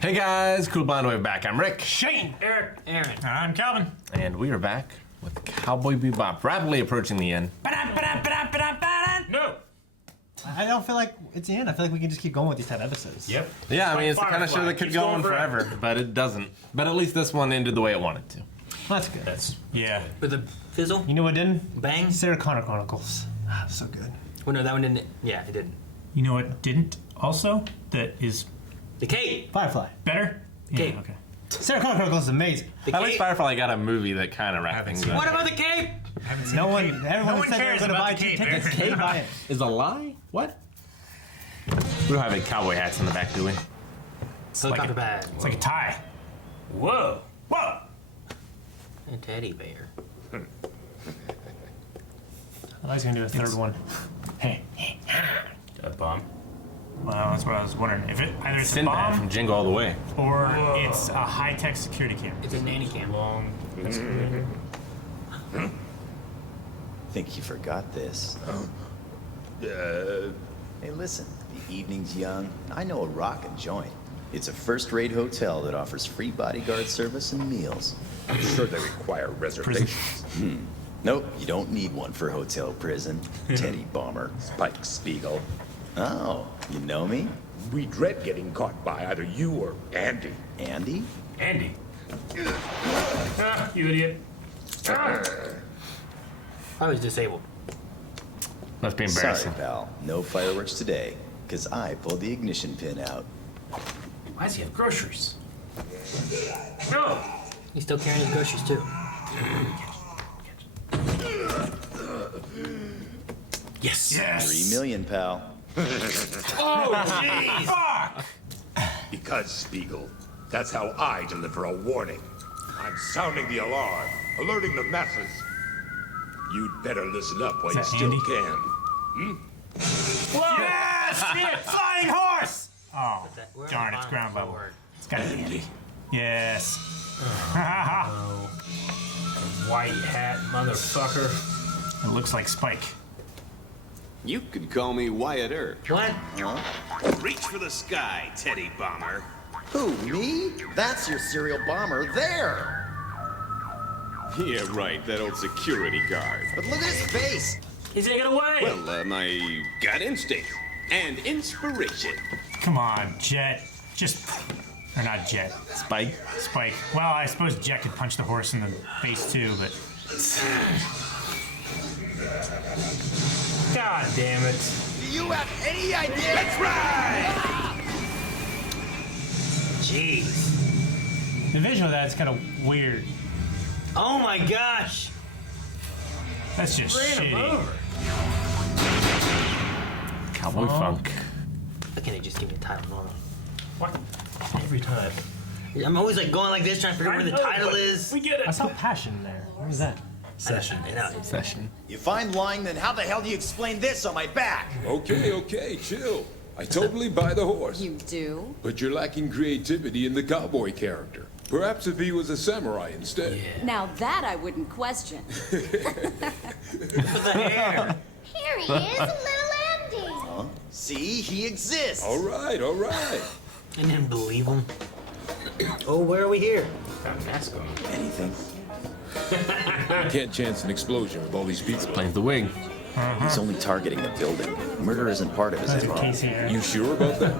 Hey guys, Cool Blind Wave back. I'm Rick. Shane. Eric. Aaron. I'm Calvin. And we are back with Cowboy Bebop, rapidly approaching the end. No. I don't feel like it's the end. I feel like we can just keep going with these type of episodes. Yep. Yeah, I mean, it's the kind of show that could Keeps go going on forever, but it doesn't. But at least this one ended the way it wanted to. That's good. Yeah. With a fizzle? You know what didn't? Bang? Sarah Connor Chronicles. Ah, so good. Well, no, that one didn't. Yeah, it didn't. You know what didn't also? That is The Cape. Firefly. better? Cape. Yeah, okay. Sarah Connor Chronicles is amazing. The At least Cape. Firefly got a movie that kind of wrapped things up. What about the Cape? Everyone one said they were cares going to about buy the 2 Cape, tickets. Aaron. Can't buy it. Is a lie? What? We don't have any cowboy hats in the back, do we? Helicopter bag. It's like a tie. Whoa. Whoa. A teddy bear. I was going to do a third one. Hey. A bomb. Well, that's what I was wondering. If it either it's a Sinbad bomb from Jingle All the Way. or it's a high-tech security camera. It's a nanny cam. Long. Think you forgot this. Hey, listen, the evening's young. I know a rockin' joint. It's a first-rate hotel that offers free bodyguard service and meals. I'm sure they require reservations. Nope, you don't need one for hotel prison. Teddy Bomber. Spike Spiegel. Oh, you know me? We dread getting caught by either you or Andy. Andy? Andy. Ah, you idiot. I was disabled. Must be Sorry, embarrassing. pal. No fireworks today, because I pulled the ignition pin out. Why does he have groceries? No. He's still carrying his groceries, too. Yes. 3 million, pal. Because, Spiegel, that's how I deliver a warning. I'm sounding the alarm, alerting the masses. You'd better listen up while you that still Andy? can. Whoa. Yes! Shit! Flying horse! Oh, We're darn, on it's the ground bottom level. forward. It's got to be Andy. Yes. White hat motherfucker. It looks like Spike. You could call me Wyatt Earp. What? Reach for the sky, Teddy Bomber. Who, me? That's your serial bomber there. Yeah, right, that old security guard. But look at his face. He's gonna get away. Well, my gut instinct and inspiration. Come on, Jet. Or not Jet. Spike. Spike. Well, I suppose Jet could punch the horse in the face too, but. God damn it. Do you have any idea? Let's ride! Jeez. The visual of that's kind of weird. Oh my gosh. That's just Ran him shitty. over. Cowboy Funk. Why can't they just give me a title normal? What? Every time. I'm always like going like this, trying to figure out where the title is. We get I it. saw passion there. What was that? Session. Session. You find lying, then how the hell do you explain this on my back? Okay, chill. I totally buy the horse. You do? But you're lacking creativity in the cowboy character. Perhaps if he was a samurai instead. Now that I wouldn't question. The hair. Here he is, little Andy. See, he exists. All right. I didn't believe him. Oh, where are we here? Got a mask on. Anything? Can't chance an explosion with all these people. Plays the wig. He's only targeting the building. Murder isn't part of his That's MO. Casey here. You sure about that?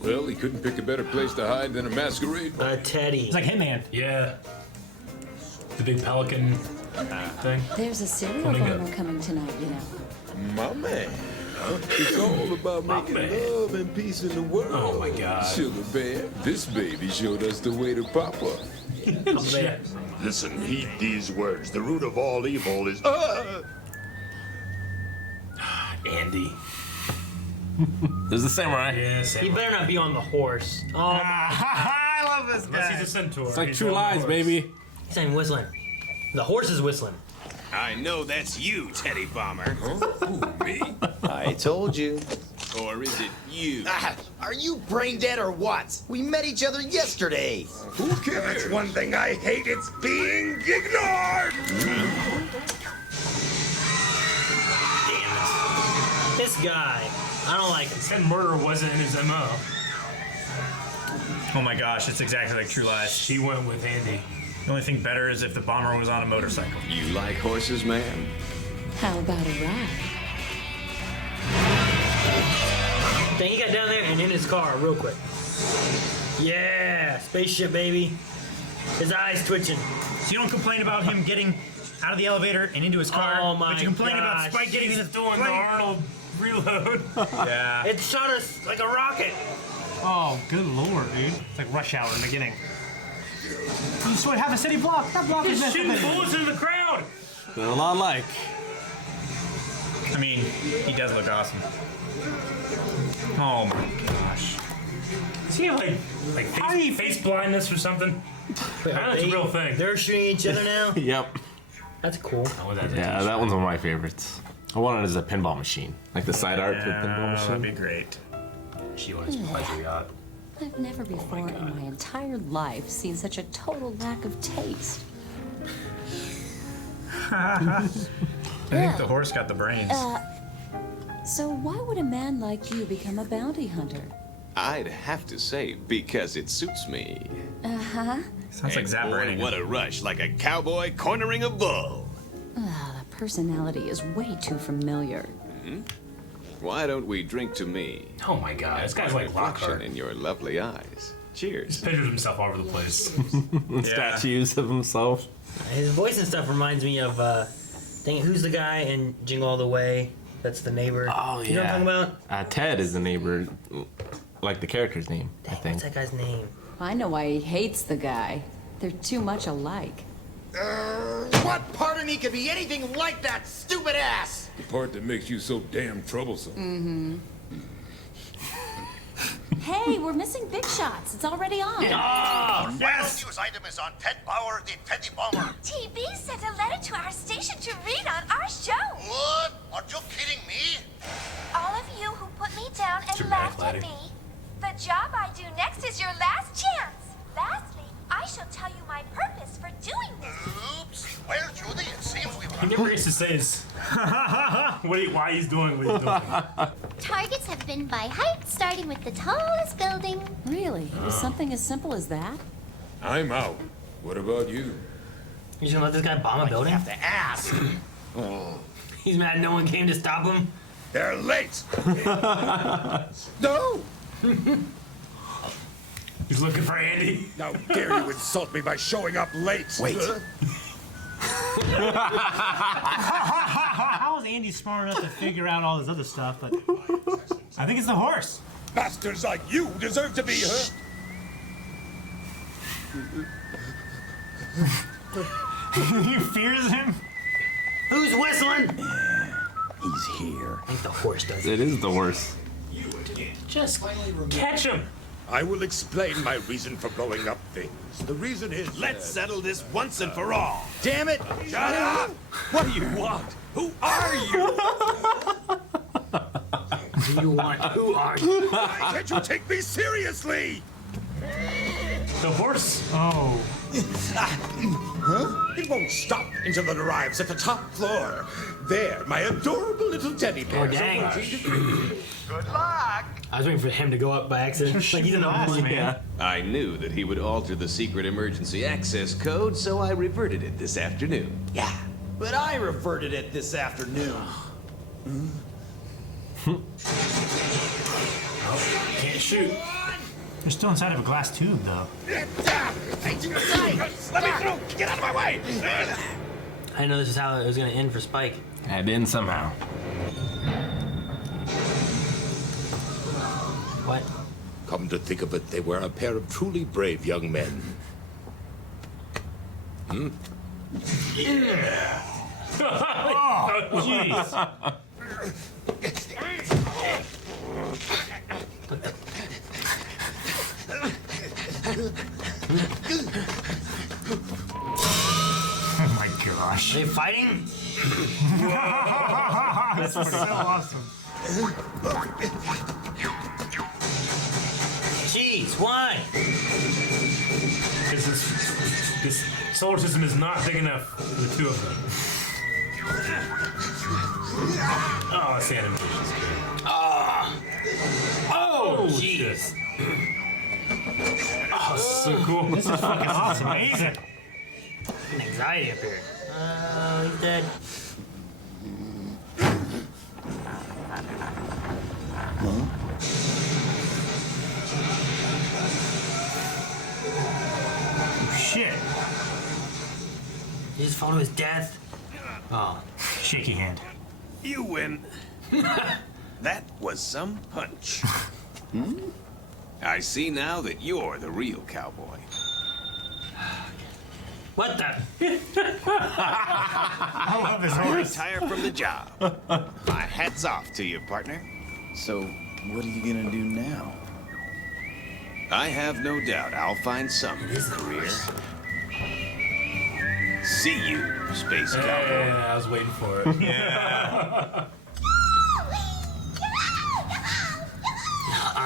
Well, he couldn't pick a better place to hide than a masquerade. Teddy. It's like Hitman. Yeah. The big pelican thing. There's a serial Flamingo. bomber coming tonight, you know. My man. It's all about making love and peace in the world. Oh my God. Sugar Bear, this baby showed us the way to Papa. Listen, heed these words. The root of all evil is... Andy. There's the samurai. Yeah, He Sam. better not be on the horse. Oh, I love this Unless guy. he's a centaur. It's like He's True on the Lies, horse. baby. he's not even whistling. The horse is whistling. I know that's you, Teddy Bomber. Me? I told you. Or is it you? Are you brain dead or what? We met each other yesterday. Who cares? That's one thing I hate. It's being ignored. Damn it. This guy. I don't like him. Said murder wasn't in his MO. Oh my gosh, it's exactly like True Lies. She went with Andy. The only thing better is if the bomber was on a motorcycle. You like horses, man? How about a ride? Dang, he got down there and in his car real quick. Yeah, spaceship, baby. His eyes twitching. So you don't complain about him getting out of the elevator and into his car, Oh my but you complain about gosh. Spike getting in his Doing the plane. Arnold reload. Yeah. It shot us like a rocket. Oh, good lord, dude. It's like Rush Hour in the beginning. You swear, have a city block. That block is He's shooting messed up. bullets in the crowd. A lot like. I mean, he does look awesome. Oh my gosh. Does he have like face blindness or something? That's a real thing. They're shooting each other now? Yep. That's cool. Oh, that's Yeah, that one's one of my favorites. I want it as a pinball machine. Like the side art to a pinball That'd be machine. great. She wants pleasure yacht. I've never before in my entire life seen such a total lack of taste. I think the horse got the brains. So why would a man like you become a bounty hunter? I'd have to say, because it suits me. Uh-huh. Sounds like And Zap boy, Brannigan. what a rush, like a cowboy cornering a bull. The personality is way too familiar. Why don't we drink to me? Oh my god, this guy's like Reflection Lockhart. in your lovely eyes. Cheers. Pictures himself all over the place. Statues of himself. His voice and stuff reminds me of, dang it, who's the guy in Jingle All the Way? That's the neighbor. Oh, You know what I'm talking about? Ted is the neighbor, like the character's name, I Dang, think. what's that guy's name? I know why he hates the guy. They're too much alike. What part of me could be anything like that stupid ass? The part that makes you so damn troublesome. Hey, we're missing Big Shots. It's already on. Our final news item is on Ted Bauer, the petty bomber. TB sent a letter to our station to read on our show. What? Are you kidding me? All of you who put me down and Dramatic laughed at lady. me. The job I do next is your last chance. Lastly, I shall tell you my purpose for doing this. Oops. Well, Judy, it seems we He were... never gets to say his why he's doing what he's doing. Targets have been by height, starting with the tallest building. Really? It was something as simple as that? I'm out. What about you? You just gonna let this guy bomb a building? have to ask. He's mad no one came to stop him? They're late. No. He's looking for Andy. How dare you insult me by showing up late? Wait. How is Andy smart enough to figure out all this other stuff? But I think it's the horse. Bastards like you deserve to be hurt. He fears him. Who's whistling? He's here. I think the horse does it. It is the worst. Just catch him. I will explain my reason for blowing up things. The reason is... Let's settle this once and for all. Damn it! Shut up! What do you want? Who are you? Do you want? Who are you? Can't you take me seriously? The horse. Oh. It won't stop until it arrives at the top floor. There, my adorable little teddy bear. Oh, dang. Good luck! I was waiting for him to go up by accident. Like he's in the Fast, movie. man. I knew that he would alter the secret emergency access code, so I reverted it this afternoon. Yeah, but I reverted it this afternoon. Can't shoot. They're still inside of a glass tube, though. Let me through! Get out of my way! I didn't know this is how it was gonna end for Spike. Had in somehow. What? Come to think of it, they were a pair of truly brave young men. Oh, Jeez. Oh my gosh. Are they fighting? That's so awesome. Jeez, why? Because this solar system is not big enough for the two of them. Oh, this animation's good. Oh, shit. jeez. so cool. This is fucking awesome. Amazing. Fucking anxiety up here. He's dead. Oh, shit. He just fell to his death. Oh. Shaky hand. You win. That was some punch. I see now that you're the real cowboy. What the? I love his I horse. retire from the job. My hat's off to you, partner. So, what are you gonna do now? I have no doubt I'll find some career. See you, space cowboy. Yeah, I was waiting for it. Yeah.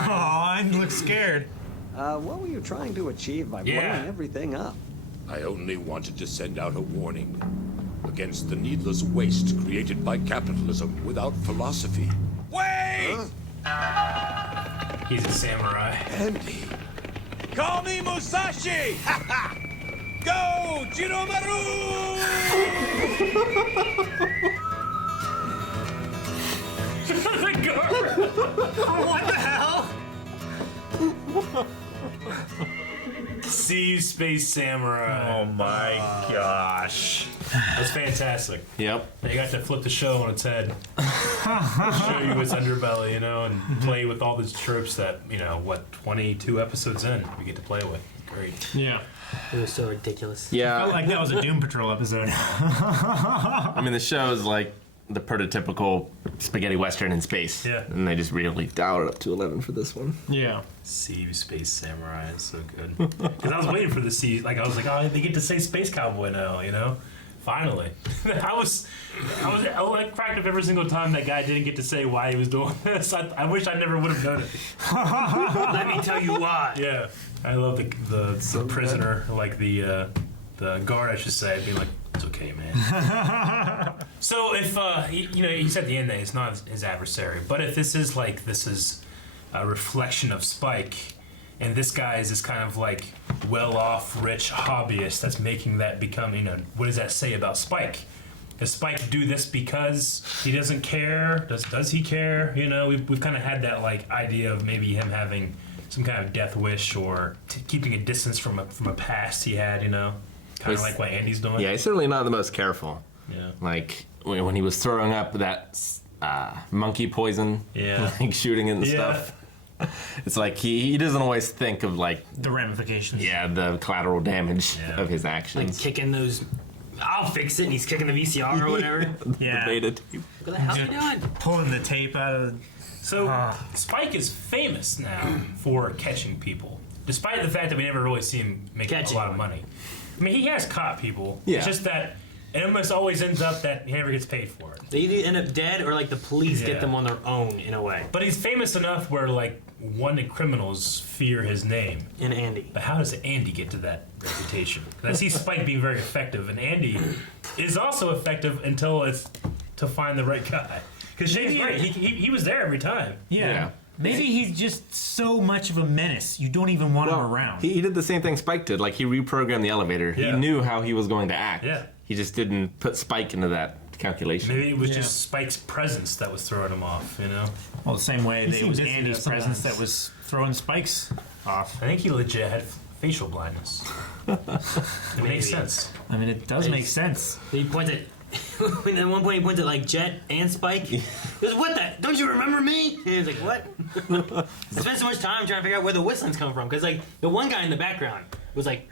Oh, I look scared. What were you trying to achieve by blowing everything up? I only wanted to send out a warning against the needless waste created by capitalism without philosophy. Wait! He's a samurai. Andy. Call me Musashi! Go, Jiromaru! What the hell? See you, Space Samurai. Oh my gosh. That's fantastic. Yep. You got to flip the show on its head. Show you its underbelly, you know, and play with all these tropes that, 22 episodes in, we get to play with. Great. Yeah. It was so ridiculous. Yeah. Felt like that was a Doom Patrol episode. I mean, the show is like the prototypical spaghetti western in space. Yeah. And they just really dialed it up to 11 for this one. Yeah. See you, Space Samurai. It's so good. Because I was waiting for the I was like, oh, they get to say Space Cowboy now, Finally. I was cracked up every single time that guy didn't get to say why he was doing this. I wish I never would have done it. Let me tell you why. Yeah. I love the prisoner, like the guard, I should say, being like, it's okay, man. So if, he said at the end that it's not his adversary, but if this is a reflection of Spike, and this guy is this kind of like well-off, rich hobbyist that's making that become, what does that say about Spike? Does Spike do this because he doesn't care? Does he care? We've kind of had that like idea of maybe him having some kind of death wish or keeping a distance from a past he had, kind of like what Andy's doing. Yeah, he's certainly not the most careful. Yeah. Like when he was throwing up that monkey poison, like shooting it and stuff. It's like he doesn't always think of like the ramifications. Yeah, the collateral damage of his actions. Like kicking those. I'll fix it, and he's kicking the VCR or whatever. Yeah. The beta tape. What the hell's he doing? Pulling the tape out of. So Spike is famous now for catching people, despite the fact that we never really see him make a lot of money. I mean, he has caught people. Yeah. It's just that it almost always ends up that he never gets paid for it. They either end up dead or like the police get them on their own in a way. But he's famous enough where like wanted criminals fear his name. And Andy. But how does Andy get to that reputation? I see Spike being very effective, and Andy is also effective until it's to find the right guy. Because Shane's right, he was there every time. Yeah. Maybe he's just so much of a menace. You don't even want him around. He did the same thing Spike did. Like he reprogrammed the elevator. Yeah. He knew how he was going to act. Yeah. He just didn't put Spike into that calculation. Maybe it was just Spike's presence that was throwing him off, Well, the same way it was busy, Andy's presence that was throwing Spikes off. I think he legit had facial blindness. It makes sense. I mean, it does make sense. He pointed. At one point, he pointed like Jet and Spike. He goes, "What the? Don't you remember me?" And he's like, "What?" I spent so much time trying to figure out where the whistling's come from, because like the one guy in the background was like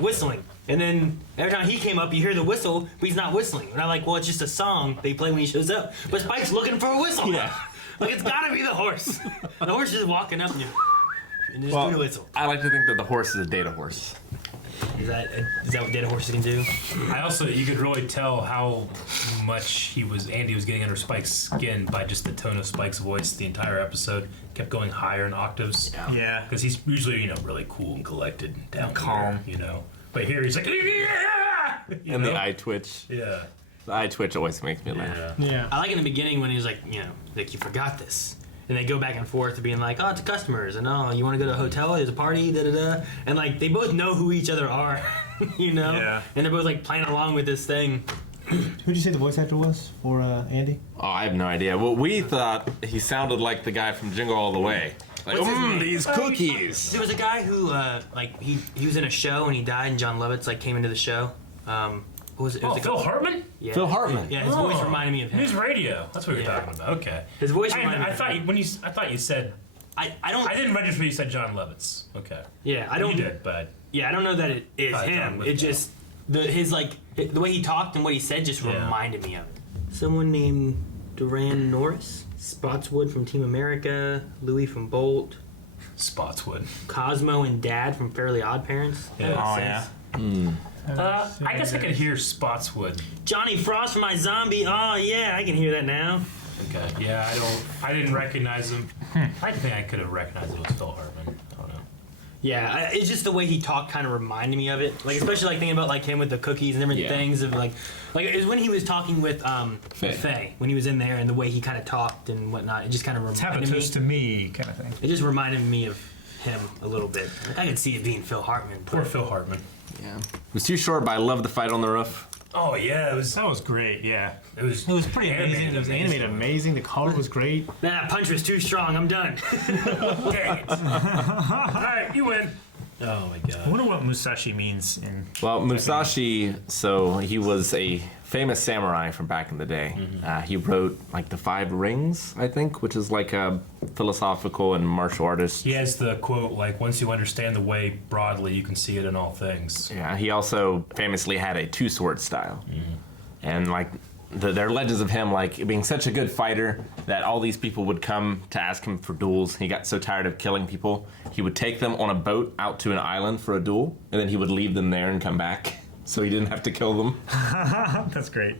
whistling, and then every time he came up, you hear the whistle, but he's not whistling. And I'm like, "Well, it's just a song they play when he shows up." But Spike's looking for a whistle. Yeah. Like it's gotta be the horse. The horse is walking up and just doing a whistle. I like to think that the horse is a data horse. Is that what data horses can do? You could really tell how much Andy was getting under Spike's skin by just the tone of Spike's voice. The entire episode kept going higher in octaves. Yeah. Because he's usually, really cool and collected and down calm. here, But here he's like, yeah! And the eye twitch. Yeah. The eye twitch always makes me laugh. Yeah. I like in the beginning when he was like, like you forgot this. and they go back and forth to being like, oh, it's customers, and oh, you want to go to a hotel? There's a party, da da da, and like they both know who each other are, you know, and they're both like playing along with this thing. Who'd you say the voice actor was for Andy? Oh, I have no idea. Well, we thought he sounded like the guy from Jingle All the Way. Like, these cookies. There was a guy who, like, he was in a show and he died, and John Lovitz like came into the show. What was it? Phil Hartman? Yeah. Phil Hartman. Yeah, his voice reminded me of him. News radio. That's what you're talking about. Okay. His voice. I thought you said. I didn't register you said John Lovitz. Okay. Yeah, I don't. You did, but. Yeah, I don't know that it is him. It just the way he talked and what he said just reminded me of it. Someone named Duran Norris, Spotswood from Team America, Louis from Bolt, Spotswood, Cosmo and Dad from Fairly Odd Parents. Yeah. I guess I could hear Spotswood. Johnny Frost from My Zombie. Oh yeah, I can hear that now. Okay. Yeah, I didn't recognize him. I think I could have recognized it was Phil Hartman. I don't know. Yeah, it's just the way he talked kind of reminded me of it. Like especially like thinking about like him with the cookies and different things of like it was when he was talking with Faye when he was in there and the way he kind of talked and whatnot. It just kind of reminded me. To me kind of thing. It just reminded me of him a little bit. I could see it being Phil Hartman. Poor Phil Hartman. Yeah. It was too short, but I love the fight on the roof. Oh yeah, that was great. Yeah, it was pretty amazing. It was animated amazing. The color was great. That punch was too strong. I'm done. Dang it. All right, you win. Oh my god. I wonder what Musashi means in. Well, Musashi, so he was a famous samurai from back in the day. He wrote like the 5 Rings, I think, which is like a philosophical and martial artist. He has the quote like, "Once you understand the way broadly, you can see it in all things." Yeah, he also famously had a 2-sword style, and like. There are legends of him like being such a good fighter that all these people would come to ask him for duels. He got so tired of killing people, he would take them on a boat out to an island for a duel, and then he would leave them there and come back, so he didn't have to kill them. That's great.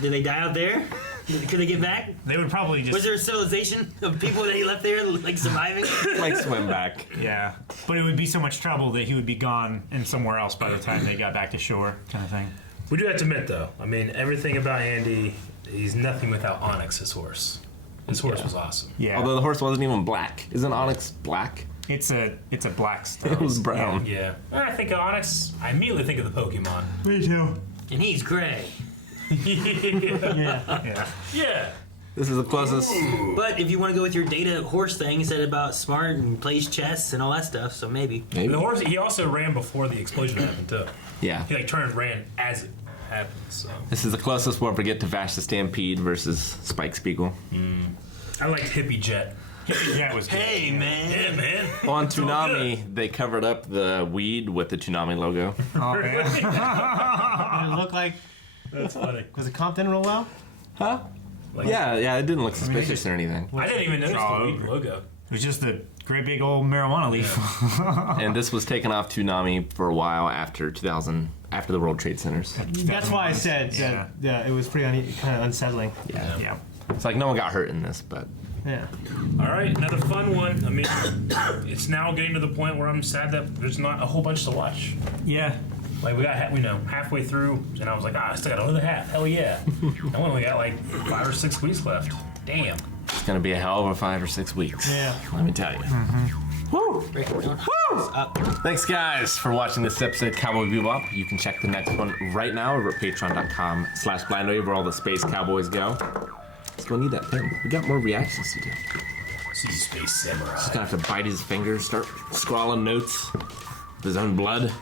Did they die out there? Could they get back? They would probably just. Was there a civilization of people that he left there, like surviving? Like swim back. Yeah, but it would be so much trouble that he would be gone and somewhere else by the time they got back to shore, kind of thing. We do have to admit, though, I mean, everything about Andy, he's nothing without Onyx, his horse. His horse was awesome. Yeah. Although the horse wasn't even black. Isn't Onyx black? It's a black stone. It was brown. Yeah. I think of Onyx, I immediately think of the Pokemon. Me too. And he's gray. Yeah. This is the closest. But if you want to go with your data horse thing, he said about smart and plays chess and all that stuff, so maybe. The horse, he also ran before the explosion happened, too. Yeah. He like turned and ran as it happened, so. This is the closest we'll ever get to Vash the Stampede versus Spike Spiegel. I liked Hippie Jet. Yeah, it was good. Hey, man. Yeah, man. On Toonami, they covered up the weed with the Toonami logo. Oh, man. Did it look like... That's funny. Was the comp didn't roll well? Huh? Yeah, it didn't look suspicious or anything. I didn't even notice the weed logo. It was just a great big old marijuana leaf. And this was taken off Toonami for a while after after the World Trade Centers. That's why I said that it was pretty kind of unsettling. Yeah. It's like no one got hurt in this, but... Yeah. All right, another fun one. I mean, it's now getting to the point where I'm sad that there's not a whole bunch to watch. Yeah. Like we got, halfway through, and I was like, I still got another half. Hell yeah! And we only got like 5 or 6 weeks left. Damn. It's gonna be a hell of a 5 or 6 weeks. Yeah. Let me tell you. Woo! Woo! Thanks, guys, for watching this episode of Cowboy Bebop. You can check the next one right now over at patreon.com/blindwave where all the space cowboys go. Still need that pen. We got more reactions to do. See Space Samurai. He's gonna have to bite his fingers, start scrawling notes with his own blood.